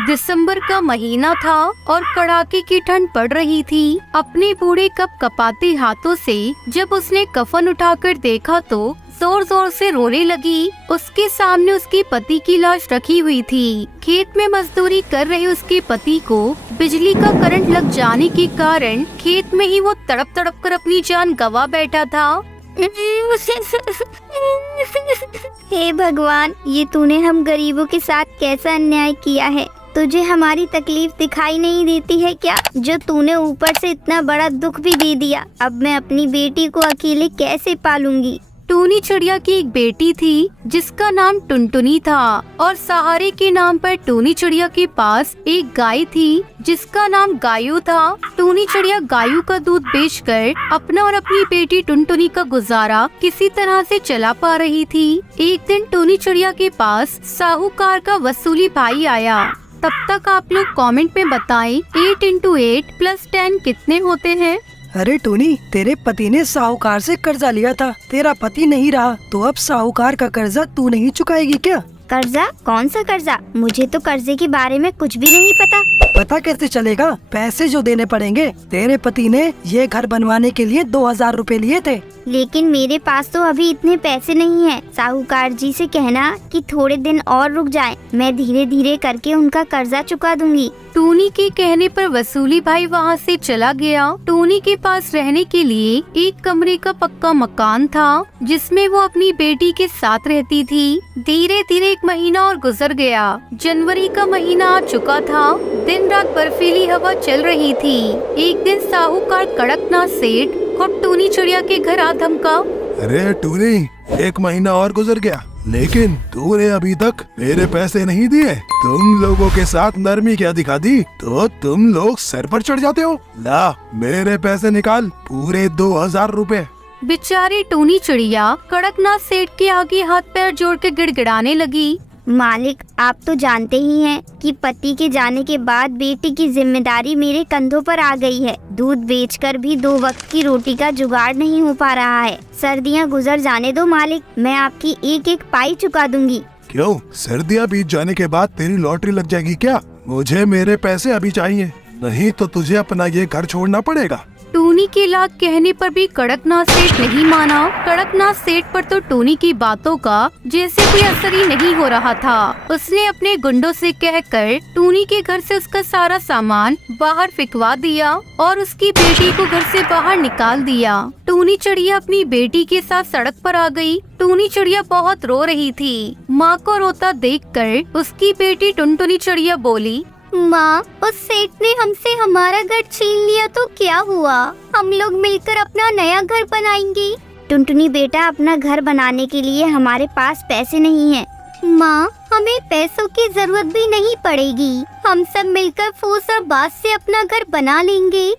दिसंबर का महीना था और कड़ाके की ठंड पड़ रही थी। अपने बूढ़े कपकपाते हाथों से जब उसने कफन उठाकर देखा तो जोर जोर से रोने लगी। उसके सामने उसके पति की लाश रखी हुई थी। खेत में मजदूरी कर रहे उसके पति को बिजली का करंट लग जाने के कारण खेत में ही वो तड़प तड़प कर अपनी जान गंवा बैठा था। हे भगवान, ये तूने हम गरीबों के साथ कैसा अन्याय किया है। तुझे हमारी तकलीफ दिखाई नहीं देती है क्या, जो तूने ऊपर से इतना बड़ा दुख भी दे दिया। अब मैं अपनी बेटी को अकेले कैसे पालूंगी। टूनी चिड़िया की एक बेटी थी जिसका नाम टुनटुनी था और सहारे के नाम पर टूनी चिड़िया के पास एक गाय थी जिसका नाम गायू था। टूनी चिड़िया गायू का दूध बेचकर अपना और अपनी बेटी टुनटुनी का गुजारा किसी तरह से चला पा रही थी। एक दिन टूनी चिड़िया के पास साहूकार का वसूली भाई आया। तब तक आप लोग कमेंट में बताएं 8 into 8 + 10 कितने होते हैं। अरे टूनी, तेरे पति ने साहूकार से कर्जा लिया था। तेरा पति नहीं रहा तो अब साहूकार का कर्जा तू नहीं चुकाएगी क्या? कर्जा? कौन सा कर्जा? मुझे तो कर्जे के बारे में कुछ भी नहीं पता। पता कैसे चलेगा? पैसे जो देने पड़ेंगे। तेरे पति ने ये घर बनवाने के लिए 2000 रुपए लिए थे। लेकिन मेरे पास तो अभी इतने पैसे नहीं हैं। साहूकार जी से कहना कि थोड़े दिन और रुक जाएं। मैं धीरे धीरे करके उनका कर्जा चुका दूंगी। टूनी के कहने पर वसूली भाई वहाँ से चला गया। टूनी के पास रहने के लिए एक कमरे का पक्का मकान था जिसमें वो अपनी बेटी के साथ रहती थी। धीरे धीरे 1 महीना और गुजर गया। जनवरी का महीना आ चुका था। दिन रात बर्फीली हवा चल रही थी। एक दिन साहूकार कड़कनाथ सेठ खुद टूनी चिड़िया के घर आ धमका। अरे टूनी, 1 महीना और गुजर गया लेकिन तूने अभी तक मेरे पैसे नहीं दिए। तुम लोगों के साथ नरमी क्या दिखा दी तो तुम लोग सर पर चढ़ जाते हो। ला मेरे पैसे निकाल, पूरे 2000 रुपए। बेचारी टूनी चिड़िया कड़कनाथ सेठ के आगे हाथ पैर जोड़ के गिड़गिड़ाने लगी। मालिक, आप तो जानते ही हैं कि पति के जाने के बाद बेटी की जिम्मेदारी मेरे कंधों पर आ गई है। दूध बेचकर भी 2 वक्त की रोटी का जुगाड़ नहीं हो पा रहा है। सर्दियां गुजर जाने दो मालिक, मैं आपकी एक एक पाई चुका दूंगी। क्यों, सर्दियाँ बीत जाने के बाद तेरी लॉटरी लग जाएगी क्या? मुझे मेरे पैसे अभी चाहिए, नहीं तो तुझे अपना ये घर छोड़ना पड़ेगा। टूनी के लाख कहने पर भी कड़कनाथ सेठ नहीं माना। कड़कनाथ सेठ पर तो टूनी की बातों का जैसे कोई असर ही नहीं हो रहा था। उसने अपने गुंडों से कहकर टूनी के घर से उसका सारा सामान बाहर फेंकवा दिया और उसकी बेटी को घर से बाहर निकाल दिया। टूनी चिड़िया अपनी बेटी के साथ सड़क पर आ गई। टूनी चिड़िया बहुत रो रही थी। माँ को रोता देखकर उसकी बेटी टुनटुनी चिड़िया बोली, माँ, उस सेठ ने हमसे हमारा घर छीन लिया तो क्या हुआ? हम लोग मिलकर अपना नया घर बनाएंगे। टुनटुनी बेटा, अपना घर बनाने के लिए हमारे पास पैसे नहीं हैं। माँ, हमें पैसों की जरूरत भी नहीं पड़ेगी। हम सब मिलकर फूस और बांस से अपना घर बना लेंगे।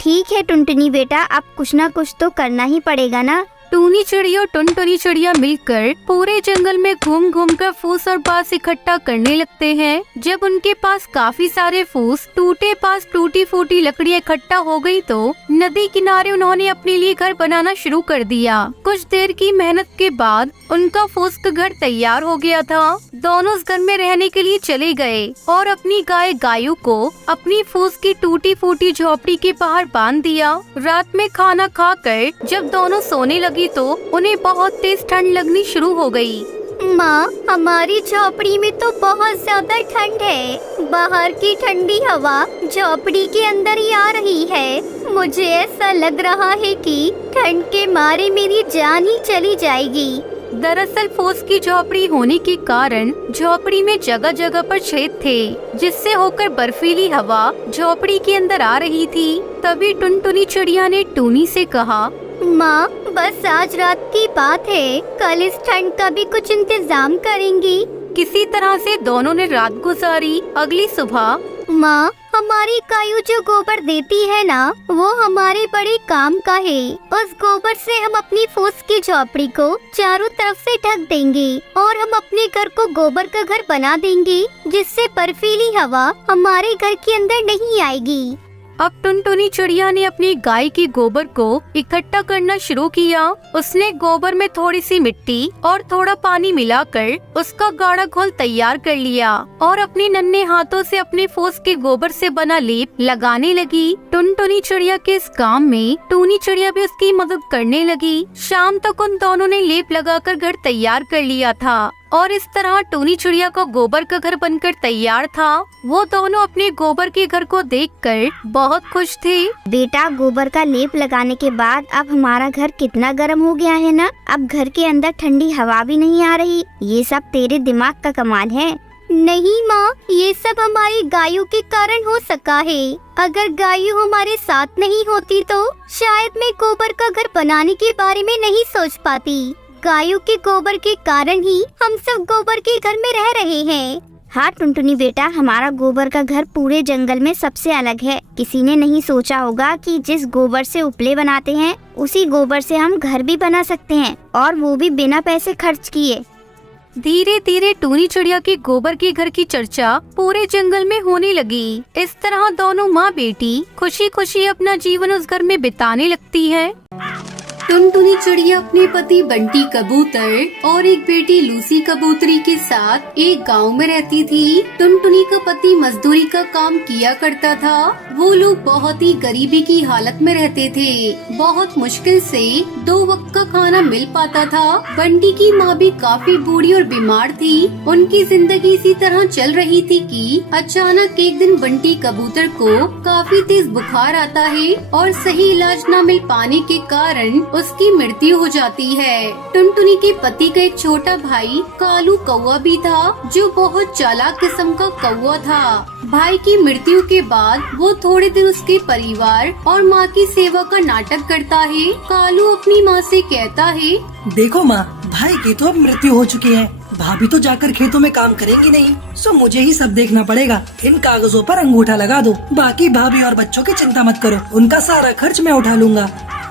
ठीक है टुनटुनी बेटा, अब कुछ न कुछ तो करना ही पड़ेगा ना। टूनी चिड़िया और टुनटुनी चिड़िया मिलकर पूरे जंगल में घूम घूम कर फूस और बांस इकट्ठा करने लगते हैं। जब उनके पास काफी सारे फूस टूटे पास टूटी फूटी लकड़ियाँ इकट्ठा हो गई तो नदी किनारे उन्होंने अपने लिए घर बनाना शुरू कर दिया। कुछ देर की मेहनत के बाद उनका फूस का घर तैयार हो गया था। दोनों उस घर में रहने के लिए चले गए और अपनी गाय गायू को अपनी फूस की टूटी फूटी झोपड़ी के बाहर बांध दिया। रात में खाना खाकर जब दोनों सोने लगी तो उन्हें बहुत तेज ठंड लगनी शुरू हो गई। माँ, हमारी झोपड़ी में तो बहुत ज्यादा ठंड है। बाहर की ठंडी हवा झोपड़ी के अंदर ही आ रही है। मुझे ऐसा लग रहा है कि ठंड के मारे मेरी जान ही चली जाएगी। दरअसल फूस की झोपड़ी होने के कारण झोपड़ी में जगह जगह पर छेद थे जिससे होकर बर्फीली हवा झोपड़ी के अंदर आ रही थी। तभी टुनटुनी चिड़िया ने टूनी से कहा, माँ, बस आज रात की बात है, कल इस ठंड का भी कुछ इंतजाम करेंगी। किसी तरह से दोनों ने रात गुजारी। अगली सुबह, माँ, हमारी गायू जो गोबर देती है ना, वो हमारे बड़े काम का है। उस गोबर से हम अपनी फूस की झोपड़ी को चारों तरफ से ढक देंगे और हम अपने घर को गोबर का घर बना देंगे जिससे बर्फीली हवा हमारे घर के अंदर नहीं आएगी। अब टुनटुनी चिड़िया ने अपनी गाय की गोबर को इकट्ठा करना शुरू किया। उसने गोबर में थोड़ी सी मिट्टी और थोड़ा पानी मिलाकर उसका गाढ़ा घोल तैयार कर लिया और अपने नन्हे हाथों से अपने फूस के गोबर से बना लेप लगाने लगी। टुनटुनी चिड़िया के इस काम में टूनी चिड़िया भी उसकी मदद करने लगी। शाम तक उन दोनों ने लेप लगाकर घर तैयार कर लिया था और इस तरह टूनी चिड़िया का गोबर का घर बनकर तैयार था। वो दोनों अपने गोबर के घर को देखकर बहुत खुश थे। बेटा, गोबर का लेप लगाने के बाद अब हमारा घर कितना गर्म हो गया है ना। अब घर के अंदर ठंडी हवा भी नहीं आ रही। ये सब तेरे दिमाग का कमाल है। नहीं माँ, ये सब हमारी गायों के कारण हो सका है। अगर गायों हमारे साथ नहीं होती तो शायद मैं गोबर का घर बनाने के बारे में नहीं सोच पाती। गायों के गोबर के कारण ही हम सब गोबर के घर में रह रहे हैं। हाँ टुनटुनी बेटा, हमारा गोबर का घर पूरे जंगल में सबसे अलग है। किसी ने नहीं सोचा होगा कि जिस गोबर से उपले बनाते हैं उसी गोबर से हम घर भी बना सकते हैं, और वो भी बिना पैसे खर्च किए। धीरे धीरे टूनी चिड़िया के गोबर के घर की चर्चा पूरे जंगल में होने लगी। इस तरह दोनों माँ बेटी खुशी खुशी अपना जीवन उस घर में बिताने लगती है। टुनटुनी चिड़िया अपने पति बंटी कबूतर और एक बेटी लूसी कबूतरी के साथ एक गांव में रहती थी। टुनटुनी का पति मजदूरी का काम किया करता था। वो लोग बहुत ही गरीबी की हालत में रहते थे। बहुत मुश्किल से 2 वक्त का खाना मिल पाता था। बंटी की माँ भी काफी बूढ़ी और बीमार थी। उनकी जिंदगी इसी तरह चल रही थी कि अचानक एक दिन बंटी कबूतर को काफी तेज बुखार आता है और सही इलाज न मिल पाने के कारण उसकी मृत्यु हो जाती है। टुनटुनी के पति का एक छोटा भाई कालू कौवा भी था, जो बहुत चालाक किस्म का कौवा था। भाई की मृत्यु के बाद वो थोड़े दिन उसके परिवार और माँ की सेवा का नाटक करता है। कालू अपनी माँ से कहता है, देखो माँ, भाई की तो अब मृत्यु हो चुकी है। भाभी तो जाकर खेतों में काम करेंगी नहीं, सो मुझे ही सब देखना पड़ेगा। इन कागजों पर अंगूठा लगा दो। बाकी भाभी और बच्चों की चिंता मत करो, उनका सारा खर्च मैं उठा लूंगा।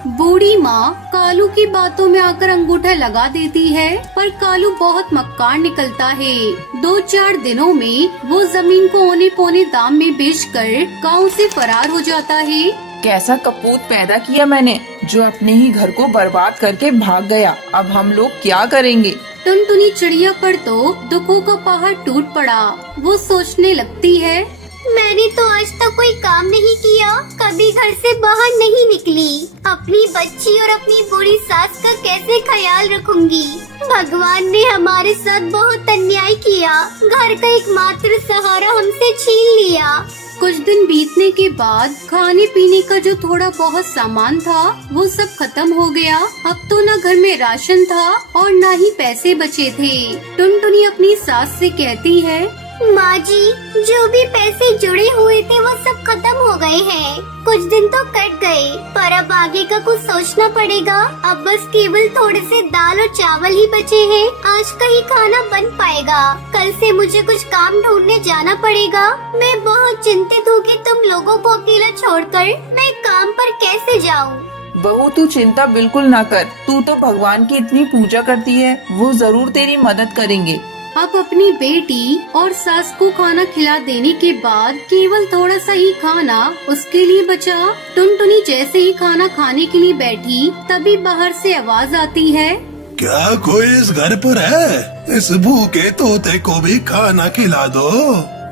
बूढ़ी माँ कालू की बातों में आकर अंगूठा लगा देती है, पर कालू बहुत मक्कार निकलता है। 2-4 दिनों में वो जमीन को औने पौने दाम में बेचकर गांव से फरार हो जाता है। कैसा कपूत पैदा किया मैंने, जो अपने ही घर को बर्बाद करके भाग गया। अब हम लोग क्या करेंगे। टुनटुनी चिड़िया पर तो दुखों का पहाड़ टूट पड़ा। वो सोचने लगती है, मैंने तो आज तक कोई काम नहीं किया, कभी घर से बाहर नहीं निकली। अपनी बच्ची और अपनी बूढ़ी सास का कैसे ख्याल रखूंगी। भगवान ने हमारे साथ बहुत अन्याय किया। घर का एकमात्र सहारा हमसे छीन लिया। कुछ दिन बीतने के बाद खाने पीने का जो थोड़ा बहुत सामान था वो सब खत्म हो गया। अब तो न घर में राशन था और न ही पैसे बचे थे। टुनटुनी अपनी सास से कहती है, माँ जी, जो भी पैसे जुड़े हुए थे वो सब खत्म हो गए हैं। कुछ दिन तो कट गए, पर अब आगे का कुछ सोचना पड़ेगा। अब बस केवल थोड़े से दाल और चावल ही बचे हैं। आज का ही खाना बन पाएगा। कल से मुझे कुछ काम ढूंढने जाना पड़ेगा। मैं बहुत चिंतित हूँ कि तुम लोगों को अकेला छोड़कर मैं काम पर कैसे जाऊँ। बहू, तू चिंता बिल्कुल ना कर। तू तो भगवान की इतनी पूजा करती है, वो जरूर तेरी मदद करेंगे। अब अपनी बेटी और सास को खाना खिला देने के बाद केवल थोड़ा सा ही खाना उसके लिए बचा। टुनटुनी जैसे ही खाना खाने के लिए बैठी, तभी बाहर से आवाज आती है, क्या कोई इस घर पर है? इस भूखे तोते को भी खाना खिला दो।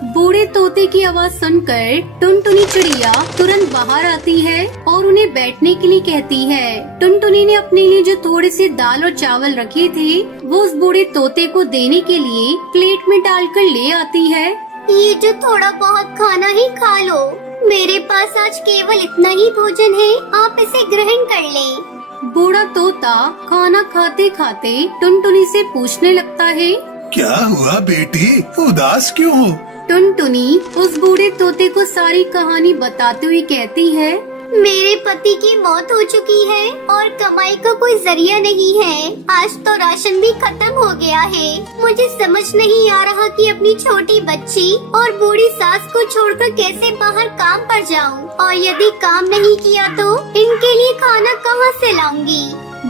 बूढ़े तोते की आवाज सुनकर टुनटुनी चिड़िया तुरंत बाहर आती है और उन्हें बैठने के लिए कहती है। टुनटुनी ने अपने लिए जो थोड़े से दाल और चावल रखे थे वो उस बूढ़े तोते को देने के लिए प्लेट में डालकर ले आती है। ये जो थोड़ा बहुत खाना ही खा लो। मेरे पास आज केवल इतना ही भोजन है, आप इसे ग्रहण कर लें। बूढ़ा तोता खाना खाते खाते टुनटुनी से पूछने लगता है, क्या हुआ बेटी, उदास क्यों हो? टुनटुनी उस बूढ़े तोते को सारी कहानी बताते हुए कहती है, मेरे पति की मौत हो चुकी है और कमाई का कोई जरिया नहीं है। आज तो राशन भी खत्म हो गया है। मुझे समझ नहीं आ रहा कि अपनी छोटी बच्ची और बूढ़ी सास को छोड़कर कैसे बाहर काम पर जाऊं, और यदि काम नहीं किया तो इनके लिए खाना कहां से लाऊंगी।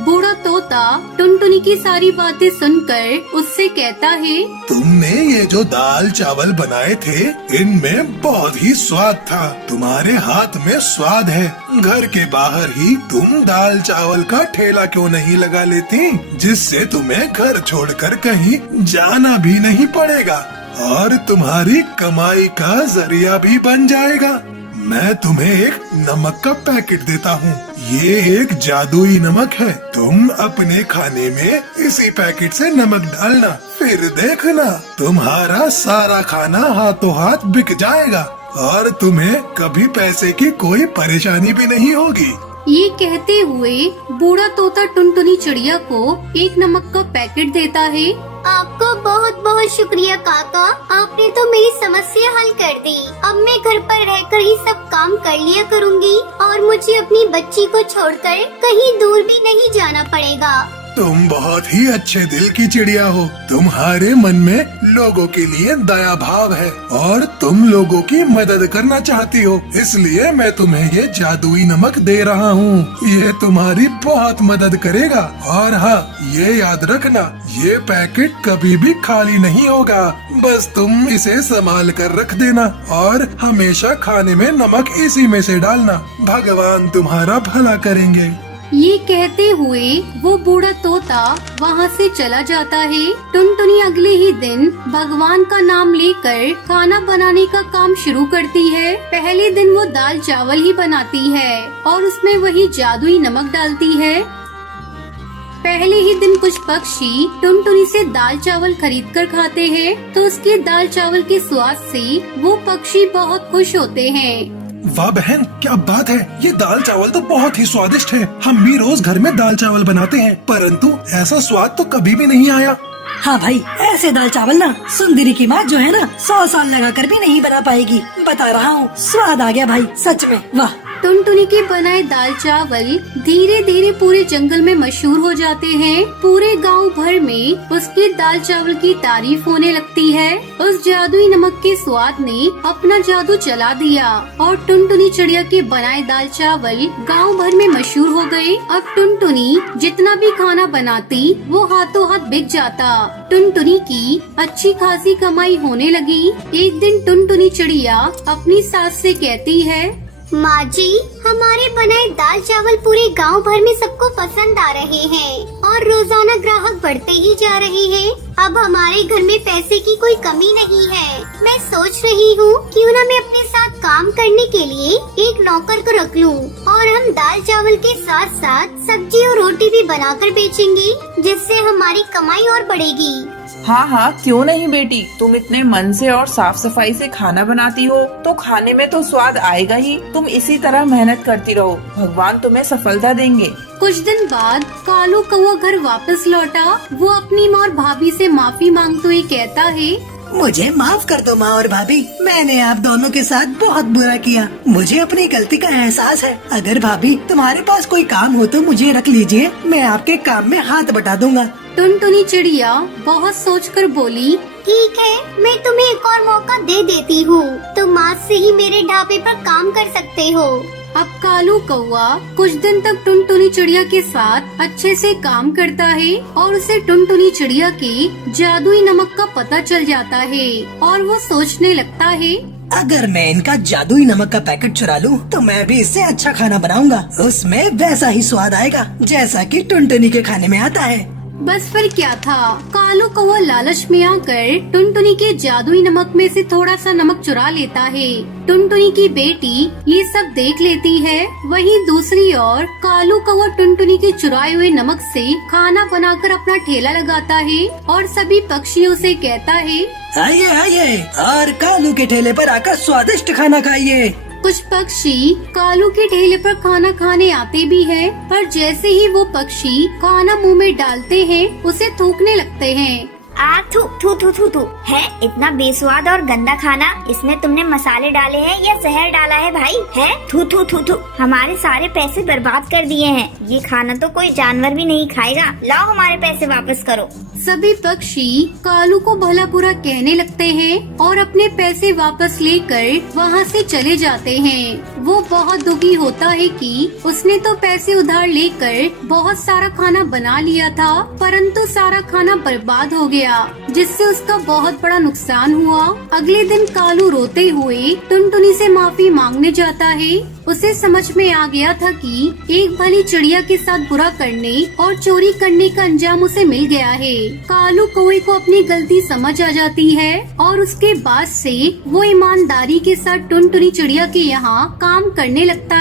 बूढ़ा तोता टुनटुनी की सारी बातें सुनकर उससे कहता है, तुमने ये जो दाल चावल बनाए थे इनमें बहुत ही स्वाद था। तुम्हारे हाथ में स्वाद है। घर के बाहर ही तुम दाल चावल का ठेला क्यों नहीं लगा लेती, जिससे तुम्हें घर छोड़कर कहीं जाना भी नहीं पड़ेगा और तुम्हारी कमाई का जरिया भी बन जाएगा। मैं तुम्हें एक नमक का पैकेट देता हूँ। ये एक जादुई नमक है। तुम अपने खाने में इसी पैकेट से नमक डालना, फिर देखना तुम्हारा सारा खाना हाथों हाथ बिक जाएगा और तुम्हें कभी पैसे की कोई परेशानी भी नहीं होगी। ये कहते हुए बूढ़ा तोता टुनटुनी चिड़िया को एक नमक का पैकेट देता है। आपको बहुत बहुत शुक्रिया काका, आपने तो मेरी समस्या हल कर दी। अब मैं घर पर रहकर ही सब काम कर लिया करूँगी और मुझे अपनी बच्ची को छोड़कर कहीं दूर भी नहीं जाना पड़ेगा। तुम बहुत ही अच्छे दिल की चिड़िया हो। तुम्हारे मन में लोगों के लिए दया भाव है और तुम लोगों की मदद करना चाहती हो, इसलिए मैं तुम्हें ये जादुई नमक दे रहा हूँ। ये तुम्हारी बहुत मदद करेगा। और हाँ, ये याद रखना, ये पैकेट कभी भी खाली नहीं होगा। बस तुम इसे संभाल कर रख देना और हमेशा खाने में नमक इसी में से डालना। भगवान तुम्हारा भला करेंगे। ये कहते हुए वो बूढ़ा तोता वहाँ से चला जाता है। टुनटुनी अगले ही दिन भगवान का नाम लेकर खाना बनाने का काम शुरू करती है। पहले दिन वो दाल चावल ही बनाती है और उसमें वही जादुई नमक डालती है। पहले ही दिन कुछ पक्षी टुनटुनी से दाल चावल खरीद कर खाते हैं, तो उसके दाल चावल के स्वाद से वो पक्षी बहुत खुश होते हैं। वाह बहन, क्या बात है। ये दाल चावल तो बहुत ही स्वादिष्ट है। हम भी रोज घर में दाल चावल बनाते हैं, परंतु ऐसा स्वाद तो कभी भी नहीं आया। हाँ भाई, ऐसे दाल चावल ना सुंदरी की माँ जो है ना 100 साल लगा कर भी नहीं बना पाएगी। बता रहा हूँ, स्वाद आ गया भाई, सच में वाह। टुनटुनी के बनाए दाल चावल धीरे धीरे पूरे जंगल में मशहूर हो जाते हैं। पूरे गांव भर में उसके दाल चावल की तारीफ होने लगती है। उस जादुई नमक के स्वाद ने अपना जादू चला दिया और टुनटुनी चिड़िया के बनाए दाल चावल गांव भर में मशहूर हो गए। अब टुनटुनी जितना भी खाना बनाती वो हाथों हाथ बिक जाता। टुनटुनी की अच्छी खासी कमाई होने लगी। एक दिन टुनटुनी चिड़िया अपनी सास से कहती है, माँ जी, हमारे बनाए दाल चावल पूरे गांव भर में सबको पसंद आ रहे हैं और रोजाना ग्राहक बढ़ते ही जा रहे हैं। अब हमारे घर में पैसे की कोई कमी नहीं है। मैं सोच रही हूँ क्यों न मैं अपने साथ काम करने के लिए एक नौकर को रख लूँ और हम दाल चावल के साथ साथ सब्जी और रोटी भी बनाकर बेचेंगे, जिससे हमारी कमाई और बढ़ेगी। हाँ हाँ, क्यों नहीं बेटी। तुम इतने मन से और साफ सफाई से खाना बनाती हो तो खाने में तो स्वाद आएगा ही। तुम इसी तरह मेहनत करती रहो, भगवान तुम्हें सफलता देंगे। कुछ दिन बाद कालू कौवा घर वापस लौटा। वो अपनी माँ और भाभी से माफी मांगते हुए कहता है, मुझे माफ कर दो माँ और भाभी, मैंने आप दोनों के साथ बहुत बुरा किया। मुझे अपनी गलती का एहसास है। अगर भाभी तुम्हारे पास कोई काम हो तो मुझे रख लीजिए, मैं आपके काम में हाथ बटा दूंगा। टुनटुनी चिड़िया बहुत सोचकर बोली, ठीक है, मैं तुम्हें एक और मौका दे देती हूँ। तुम आज से ही मेरे ढाबे पर काम कर सकते हो। अब कालू कौवा कुछ दिन तक टुनटुनी चिड़िया के साथ अच्छे से काम करता है और उसे टुनटुनी चिड़िया के जादुई नमक का पता चल जाता है और वो सोचने लगता है, अगर मैं इनका जादुई नमक का पैकेट चुरा लूं, तो मैं भी इससे अच्छा खाना बनाऊंगा। उसमें वैसा ही स्वाद आएगा जैसा कि टुनटुनी के खाने में आता है। बस फिर क्या था, कालू कौवा लालच में आकर टुनटुनी के जादुई नमक में से थोड़ा सा नमक चुरा लेता है। टुनटुनी की बेटी ये सब देख लेती है। वहीं दूसरी ओर कालू कौवा टुनटुनी के चुराए हुए नमक से खाना बनाकर अपना ठेला लगाता है और सभी पक्षियों से कहता है, आइए आइए और कालू के ठेले पर आकर स्वादिष्ट खाना खाइए। कुछ पक्षी कालू के ठेले पर खाना खाने आते भी हैं, पर जैसे ही वो पक्षी खाना मुंह में डालते हैं उसे थूकने लगते हैं। थू थू थू थू थू है, इतना बेस्वाद और गंदा खाना। इसमें तुमने मसाले डाले हैं या जहर डाला है भाई? है, थू थू थू थू। हमारे सारे पैसे बर्बाद कर दिए हैं। ये खाना तो कोई जानवर भी नहीं खाएगा। लाओ हमारे पैसे वापस करो। सभी पक्षी कालू को भला बुरा कहने लगते हैं और अपने पैसे वापस लेकर वहाँ से चले जाते हैं। वो बहुत दुखी होता है कि उसने तो पैसे उधार लेकर बहुत सारा खाना बना लिया था, परंतु सारा खाना बर्बाद हो गया, जिससे उसका बहुत बड़ा नुकसान हुआ। अगले दिन कालू रोते हुए टुनटुनी से माफी मांगने जाता है। उसे समझ में आ गया था कि एक भली चिड़िया के साथ बुरा करने और चोरी करने का अंजाम उसे मिल गया है। कालू कौवे को अपनी गलती समझ आ जाती है और उसके बाद से वो ईमानदारी के साथ टुनटुनी चिड़िया के यहाँ काम करने लगता है।